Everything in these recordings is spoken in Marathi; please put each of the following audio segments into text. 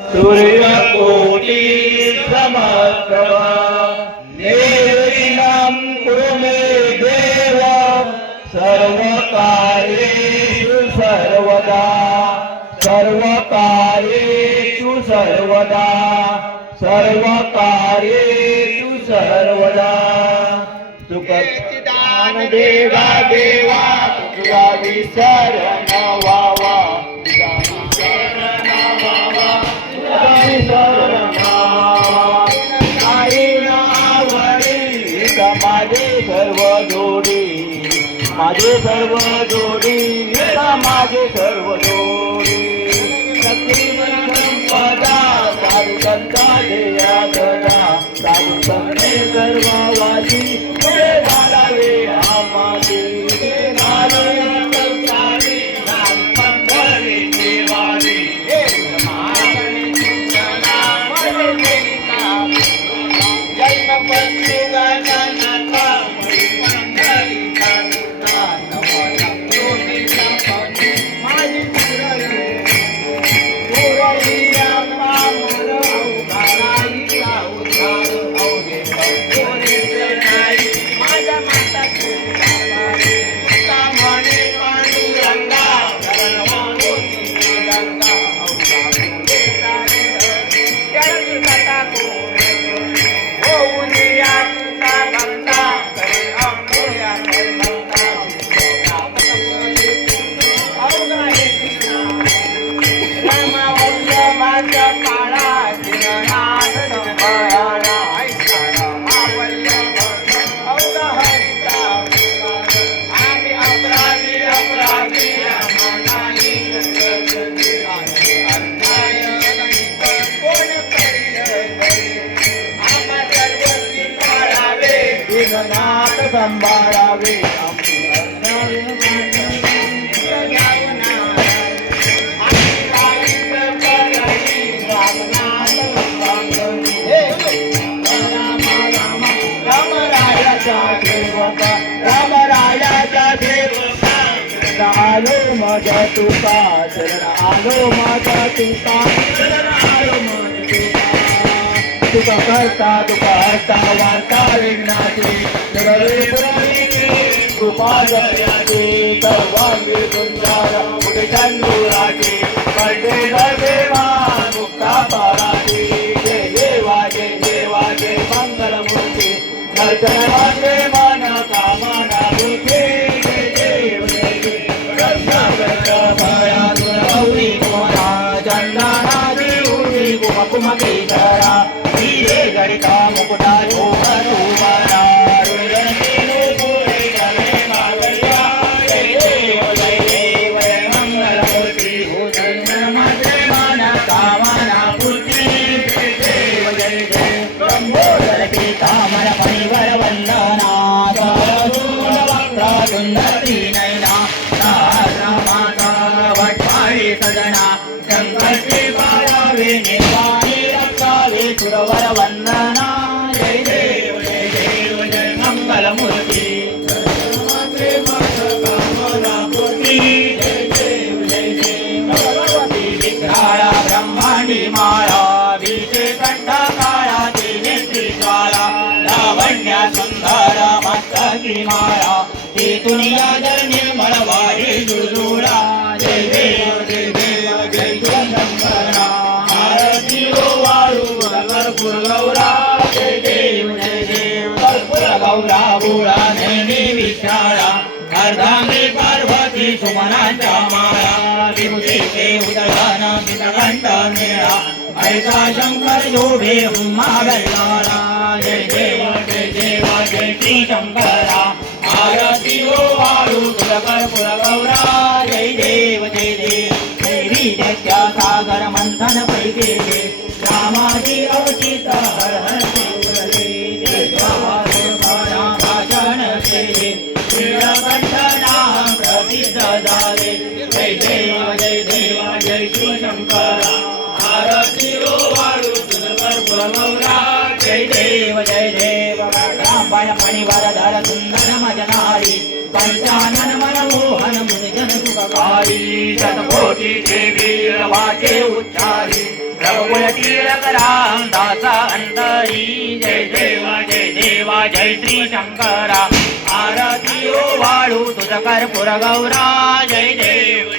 सूर्यकोटि समप्रभा निर्विघ्नं कुरु मे देव सर्वकार्येषु सर्वदा। सर्वकार्येषु सर्वदा। सर्वकार्येषु सर्वदा। सुखदान देवा देवा तुझा माझे सर्व जोडी. माझे सर्व सांभाळावे आलो माझा तुका शरण आलो माझा तुका करता दुपारता वार्ता विघ्नाची जगवे पुराणीची कृपा जयाची सर्वांगी सुंदर कुठे चंदुराची. कळते मुक्ता पाराचे. जय देवा जय देवा जय मंगलमूर्ती. दर्शन ब्रह्मांडी बीजे काळा नेत्री ज्वाला लावण्या सुंदर मस्तकी माळा ती दुनिया जर निर्मळ वारी जुळजुळा जय देव जय देव जय आरती ओ वाळू कर्पूर गौरा। जय देव जय देव कर्पूर गौरा बोळा नेहमी विशाळा अर्धांगी पार्वती सुमनाच्या माळा। विभूतीचे उदगान पितकंठ निळा ऐसा शंकर शोभे उम्मा बेलाळा हो, जय देव जय देव जय श्री शंकरा आरती ओ वाळू कर्पूर गौरा जय देव जय देव देवी दैत्या सागर मंथन पैके जय श्री शंकरा आरती ओ वाळू तुझ कर्पूर गौरा जय देव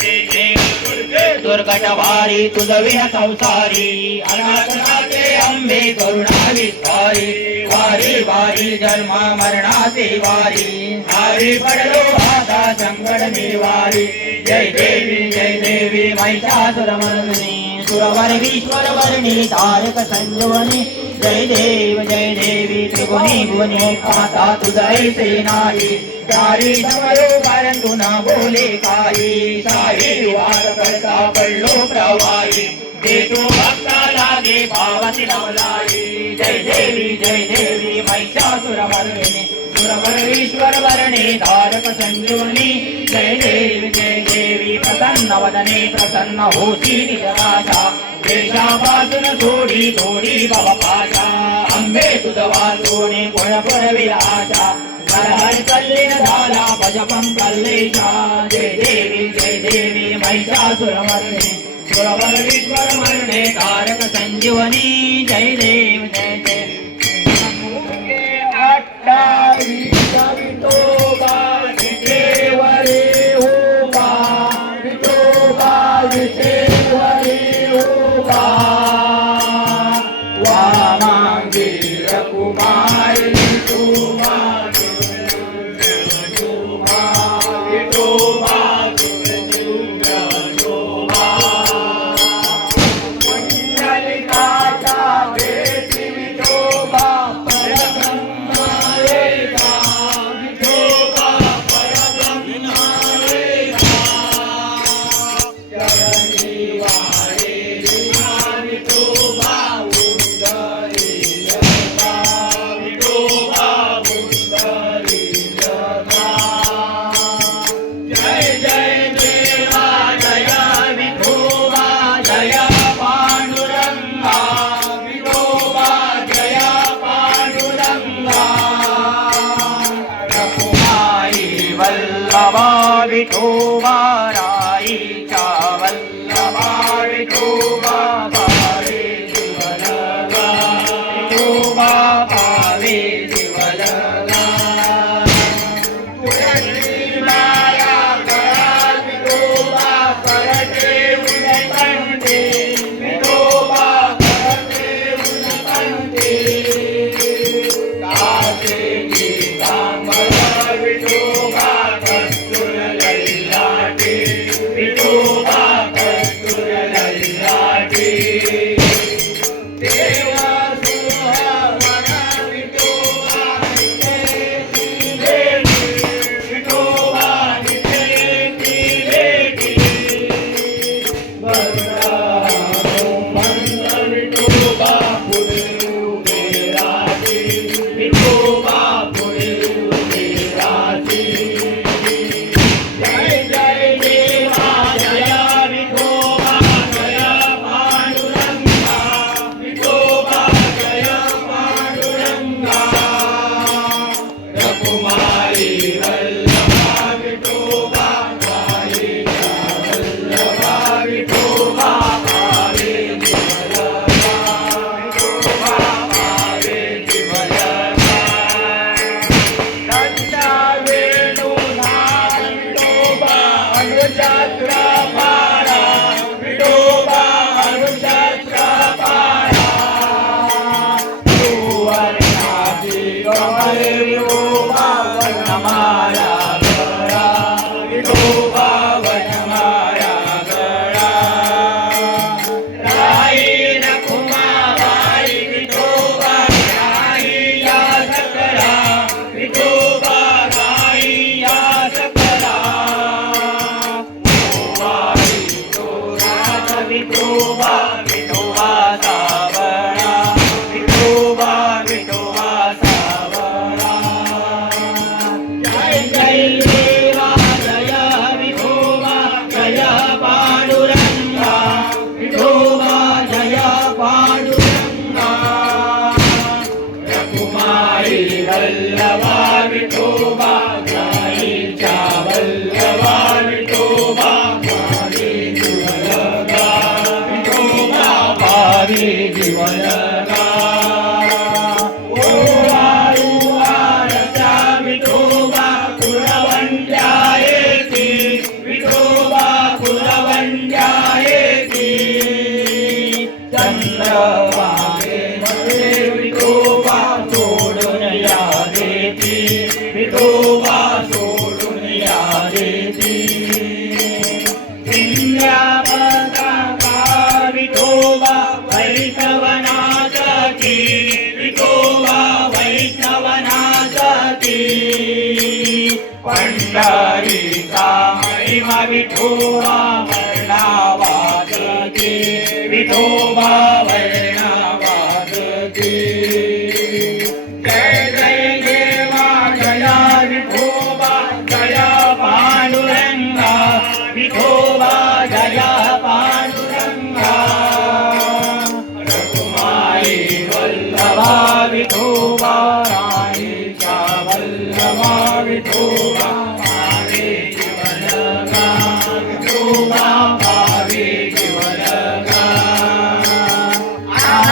दुर्गट वारी तुझ विन संसारी अनाथनाथे अंबे करुणा विस्तारी वारी वारी जन्म मरणाचे वारी. हारी पडलो आता संकट निवारी. जय देवी जय देवी महिषासुरमर्दिनी. सुरवर विश्वर वर्णी तारक संजीवनी। जय देव जय देवी त्रिभुवनी भुवनी आता तुझै सेनाई। चारी समयो परंतु न बोले काही साई वार करता पडलो प्रवाही देतो भक्ता लागे पावती नवलाई। जय देवी जय देवी महिषासुरमर्दिनी सुरवरवीश्वर वर्णे तारक संजीवनी। जय देवी जय देवी प्रसन्न वदने प्रसन्न होती निराशा देशापासून सोडी थोडी भवपाशा अंबे तुझ वाचोने पुणपुर विलाशा हर कल्लीन झाला भजपं कल्लेशा जय देवी जय देवी महिषासुरमर्दिनी सुरवरवीश्वर वर्णे तारक संजीवनी जय देव जय देव माझे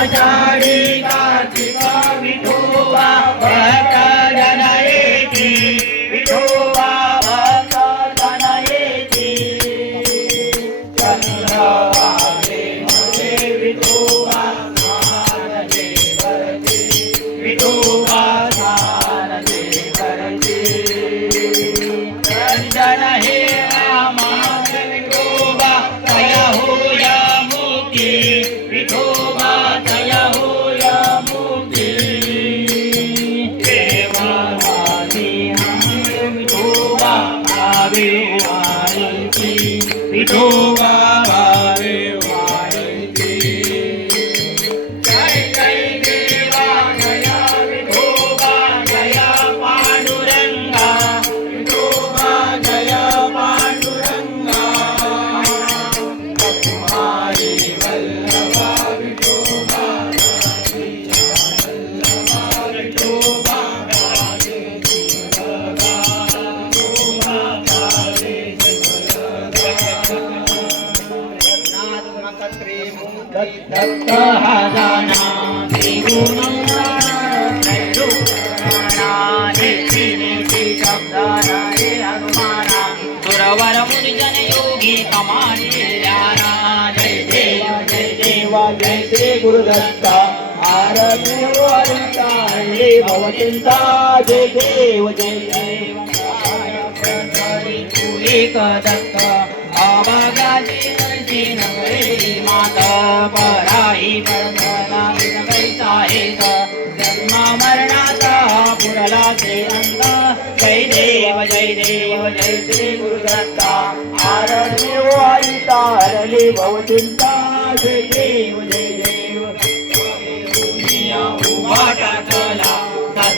மார்காடி चिंता जय देव जय देव. एक दत्त आवागाची तुझी नवरी माता पराई परमला विरवैता एक जन्मा पुरला ते अंत जय देव जय गुरुदत्ता आरणी वाई तारली भवचिंता जय देव. जय देव उमाटा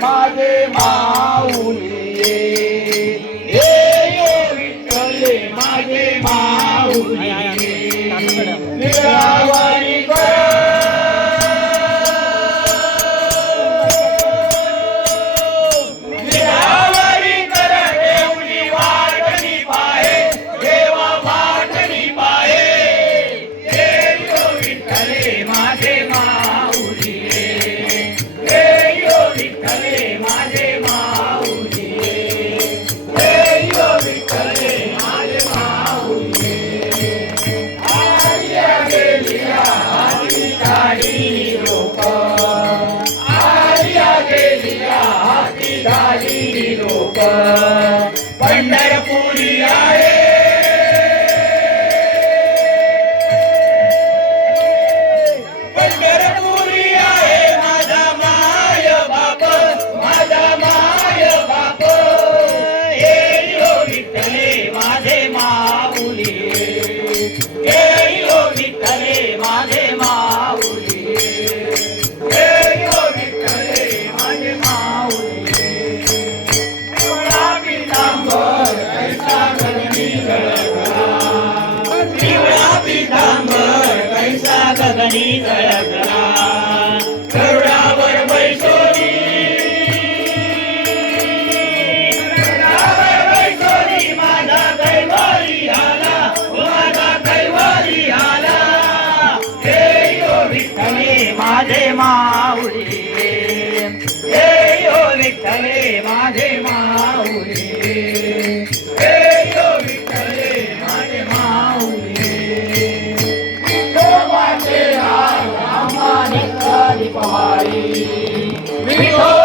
माझे माऊलीये हे विठ्ठल माझे माऊलीये We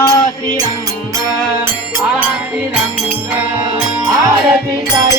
Aadiranga, Aadiranga, Aadiranga, Aadiranga.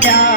Dada.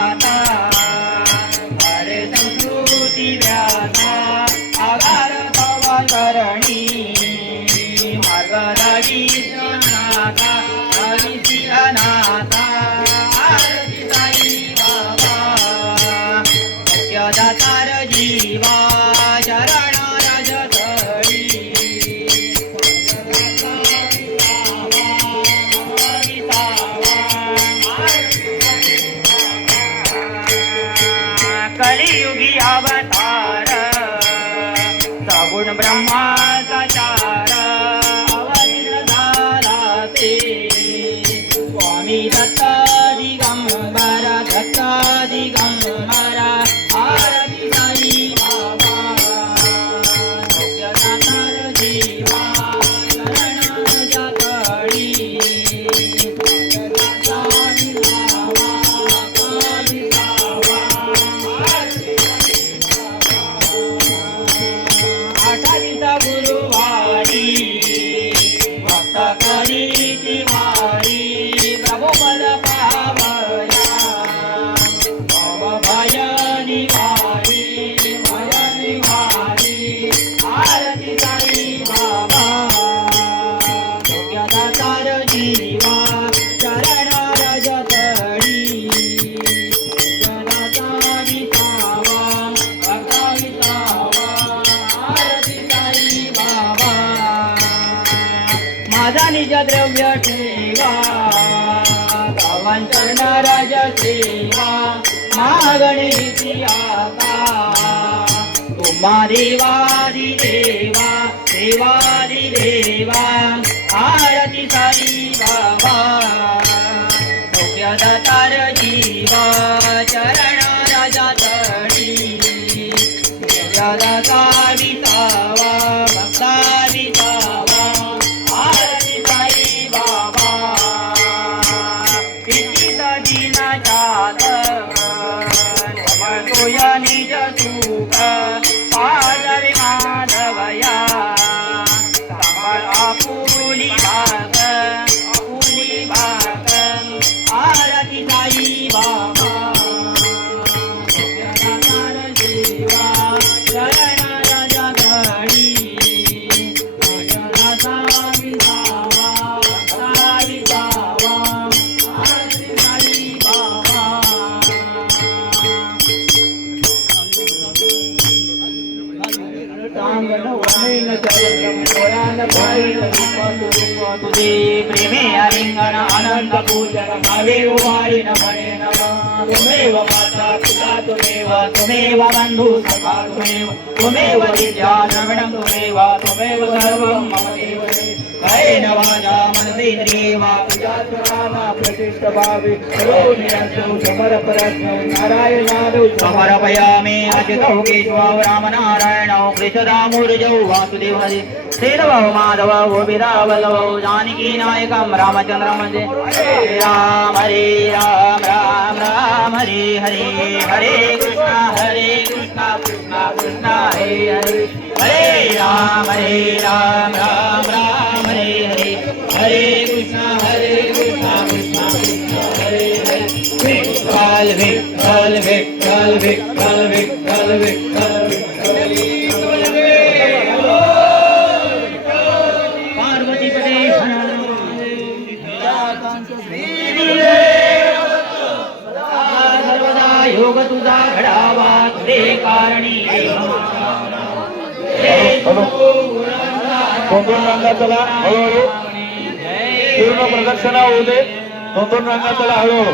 देवा ప్రేమేయంగన ఆనంద పూజన భవేవ వారి నమనే నమ తుమేవ మాతా పితా తుమేవ తుమేవ బంధు సఖా తుమేవ తుమేవ విద్యా ద్రవిణం తుమేవ తుమేవ సర్వం మమదేవ समर्पयामि नारायणादौ समर्पयामि अचितौ केशवौ रामनारायणौ कृष्णदामूर्जौ वासुदेव हरे श्रीरवौ माधव गोविदा जानकी नायकं रामचन्द्रं वन्दे हरे राम हरे राम राम राम हरे हरे हरे कृष्ण हरे कृष्ण कृष्ण कृष्ण हरे हरे हरे राम हरे राम राम राम हरे कृष्ण हरे कृष्ण कृष्ण कृष्ण हरे हरे। विठ्ठल विठ्ठल विठ्ठल विठ्ठल विठ्ठल विठ्ठल पार्वती योग तुझा घडावा तुझे कारणी। चला हळूहळू. पूर्ण प्रदर्शन होऊ दे. दोन दोन रंगा चला हळूहळू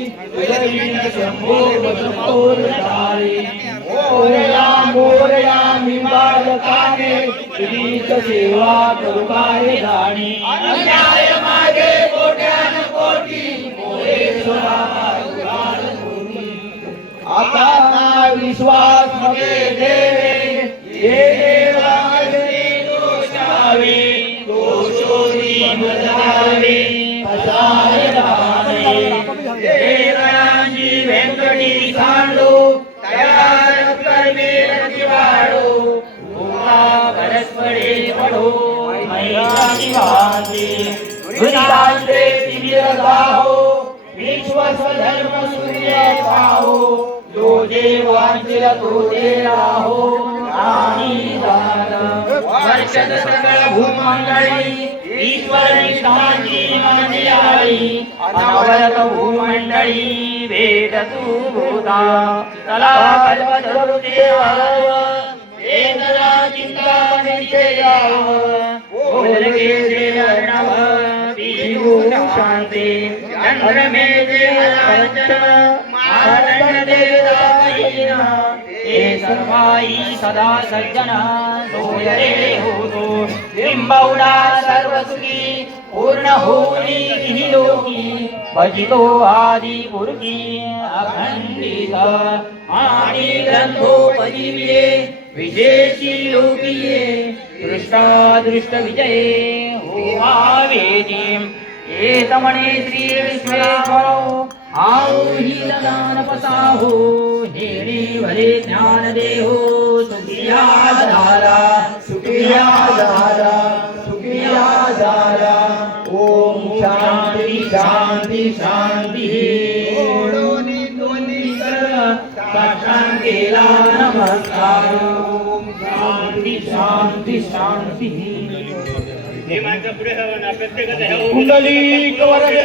मोरया मोरया मी बालकाने तुझीच सेवा करू काय जाणी अन्याय मागे कोट्यान कोटी मोरेश्वरा आता विश्वास मगे देवे विश्वस सूर्य पाहो जो देवांचे तो दे राहो आणि दान वर्षद सकळ भूमंडळी ईश्वरी निष्ठाची माझी आई अनावरत भूमंडळी वेद तू भूता चला कल्पतरु देवा वेदना चिंता मनीचे याव बोलके जे अर्णव शांती सर्वाई सदा सज्जन सोयरे होतो बिंबवडा सर्व सुखी पूर्ण होली ही लोकी भजितो आदि पुरकी अखंडित आणि ग्रंथोपजीविये विशेषी लोकीये दृष्टादृष्ट विजये होमावेदीं एतमणे श्री विश्वेश्वरो। आऊही दान पसाहो हेरी भले ज्ञान देहो। सुखिया झाला सुखिया झाला सुखिया झाला ओम शांती शांती शांती। साक्षांतीला नमस्कार। ओम शांती शांती शांती। कुंडली वरदे